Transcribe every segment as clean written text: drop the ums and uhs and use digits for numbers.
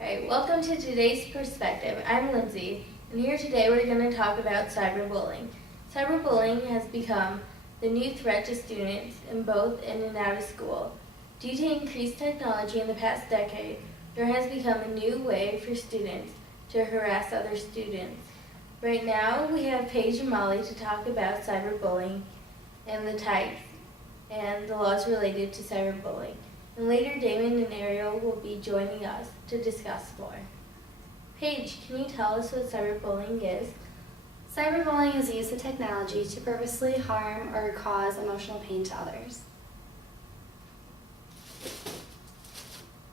Alright, welcome to today's perspective. I'm Lindsay, and here today we're going to talk about cyberbullying. Cyberbullying has become the new threat to students in both in and out of school. Due to increased technology in the past decade, there has become a new way for students to harass other students. Right now, we have Paige and Molly to talk about cyberbullying and the types and the laws related to cyberbullying. And later, Damon and Ariel will be joining us to discuss more. Paige, can you tell us what cyberbullying is? Cyberbullying is the use of technology to purposely harm or cause emotional pain to others.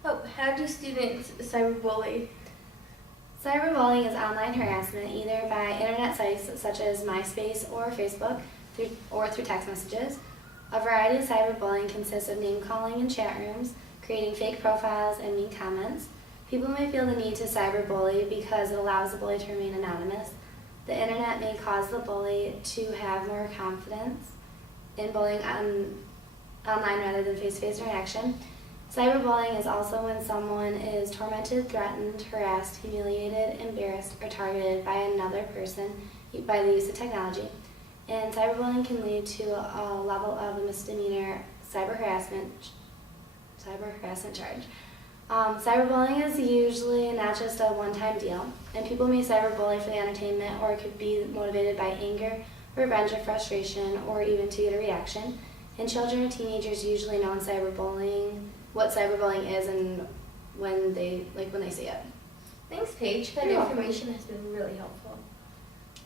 Oh, how do students cyberbully? Cyberbullying is online harassment either by internet sites such as MySpace or Facebook or through text messages. A variety of cyberbullying consists of name-calling in chat rooms, creating fake profiles, and mean comments. People may feel the need to cyberbully because it allows the bully to remain anonymous. The internet may cause the bully to have more confidence in bullying online rather than face-to-face interaction. Cyberbullying is also when someone is tormented, threatened, harassed, humiliated, embarrassed, or targeted by another person by the use of technology. And cyberbullying can lead to a level of a misdemeanor cyber harassment charge. Cyberbullying is usually not just a one-time deal, and people may cyberbully for the entertainment, or it could be motivated by anger, revenge, or frustration, or even to get a reaction. And children and teenagers usually know what cyberbullying is and when they see it. Thanks, Paige. That information has been really helpful.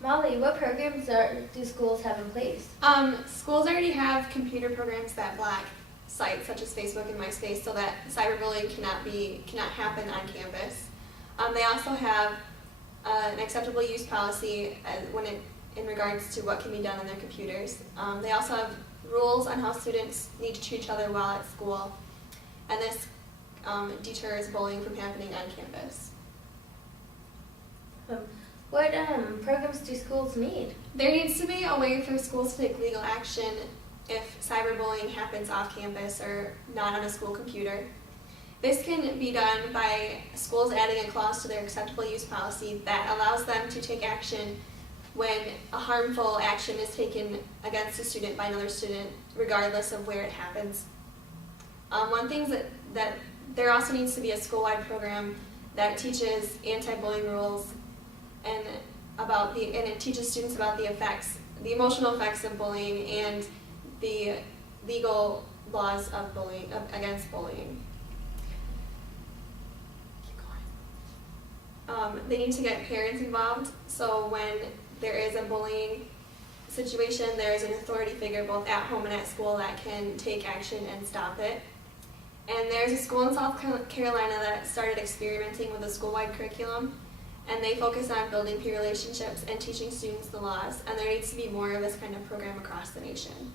Molly, what programs do schools have in place? Schools already have computer programs that block sites such as Facebook and MySpace so that cyberbullying cannot happen on campus. They also have an acceptable use policy in regards to what can be done on their computers. They also have rules on how students need to treat each other while at school, and this deters bullying from happening on campus. What programs do schools need? There needs to be a way for schools to take legal action if cyberbullying happens off campus or not on a school computer. This can be done by schools adding a clause to their acceptable use policy that allows them to take action when a harmful action is taken against a student by another student, regardless of where it happens. One thing is that there also needs to be a school-wide program that teaches anti-bullying rules and it teaches students about the emotional effects of bullying and the legal laws of against bullying. They need to get parents involved, so when there is a bullying situation, there is an authority figure both at home and at school that can take action and stop it. And there's a school in South Carolina that started experimenting with a school-wide curriculum, and they focus on building peer relationships and teaching students the laws, and there needs to be more of this kind of program across the nation.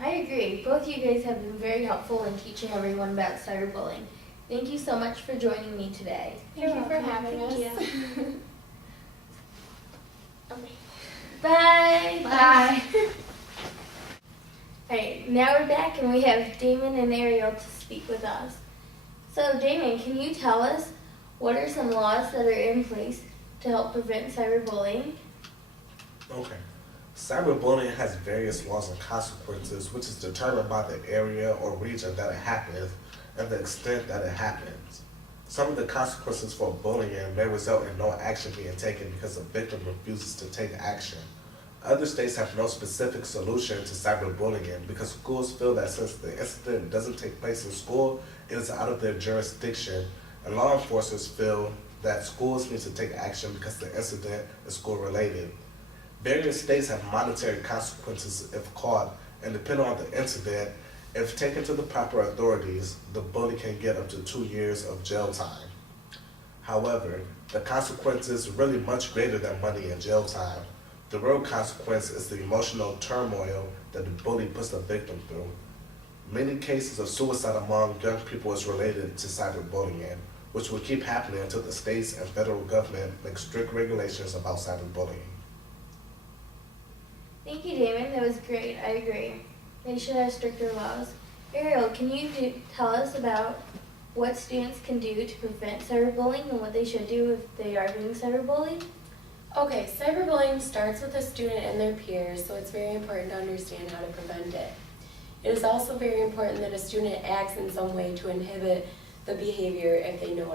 I agree. Both you guys have been very helpful in teaching everyone about cyberbullying. Thank you so much for joining me today. Thank you for having us. Okay. Bye. Bye. Alright, now we're back and we have Damon and Ariel to speak with us. So Damon, can you tell us what are some laws that are in place to help prevent cyberbullying? Okay. Cyberbullying has various laws and consequences, which is determined by the area or region that it happens and the extent that it happens. Some of the consequences for bullying may result in no action being taken because the victim refuses to take action. Other states have no specific solution to cyberbullying because schools feel that since the incident doesn't take place in school, it is out of their jurisdiction, and law enforcers feel that schools need to take action because the incident is school-related. Various states have monetary consequences if caught, and depending on the incident, if taken to the proper authorities, the bully can get up to 2 years of jail time. However, the consequence is really much greater than money and jail time. The real consequence is the emotional turmoil that the bully puts the victim through. Many cases of suicide among young people is related to cyberbullying, which will keep happening until the states and federal government make strict regulations about cyberbullying. Thank you, Damon. That was great. I agree. They should have stricter laws. Ariel, can you tell us about what students can do to prevent cyberbullying and what they should do if they are being cyberbullied? Okay, cyberbullying starts with a student and their peers, so it's very important to understand how to prevent it. It is also very important that a student acts in some way to inhibit the behavior if they know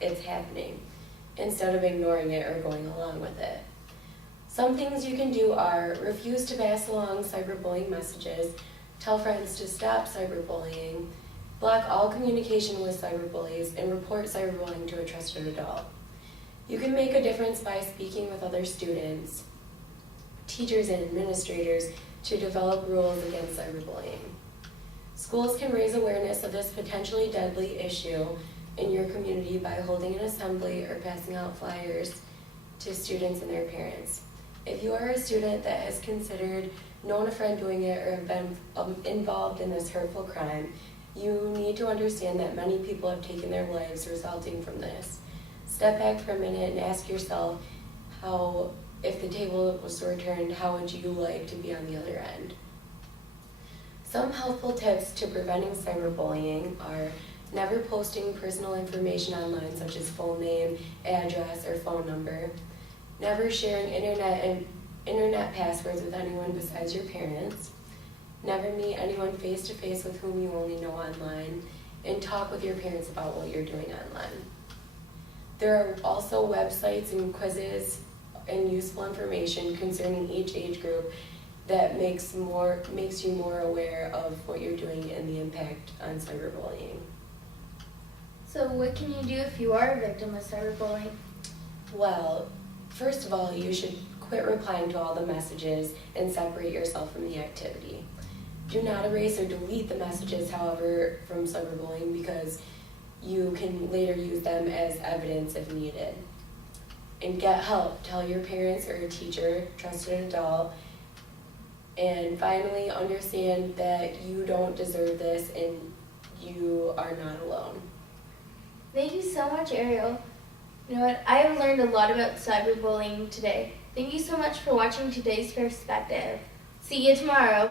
it's happening, instead of ignoring it or going along with it. Some things you can do are refuse to pass along cyberbullying messages, tell friends to stop cyberbullying, block all communication with cyberbullies, and report cyberbullying to a trusted adult. You can make a difference by speaking with other students, teachers, and administrators to develop rules against cyberbullying. Schools can raise awareness of this potentially deadly issue in your community by holding an assembly or passing out flyers to students and their parents. If you are a student that has considered, known a friend doing it, or have been involved in this hurtful crime, you need to understand that many people have taken their lives resulting from this. Step back for a minute and ask yourself how, if the table was returned, how would you like to be on the other end? Some helpful tips to preventing cyberbullying are never posting personal information online such as full name, address, or phone number, never sharing internet passwords with anyone besides your parents, never meet anyone face-to-face with whom you only know online, and talk with your parents about what you're doing online. There are also websites and quizzes and useful information concerning each age group that makes you more aware of what you're doing and the impact on cyberbullying. So what can you do if you are a victim of cyberbullying? Well, first of all, you should quit replying to all the messages and separate yourself from the activity. Do not erase or delete the messages, however, from cyberbullying because you can later use them as evidence if needed. And get help. Tell your parents or a teacher, trusted adult. And finally, understand that you don't deserve this and you are not alone. Thank you so much, Ariel. You know what? I have learned a lot about cyberbullying today. Thank you so much for watching today's perspective. See you tomorrow.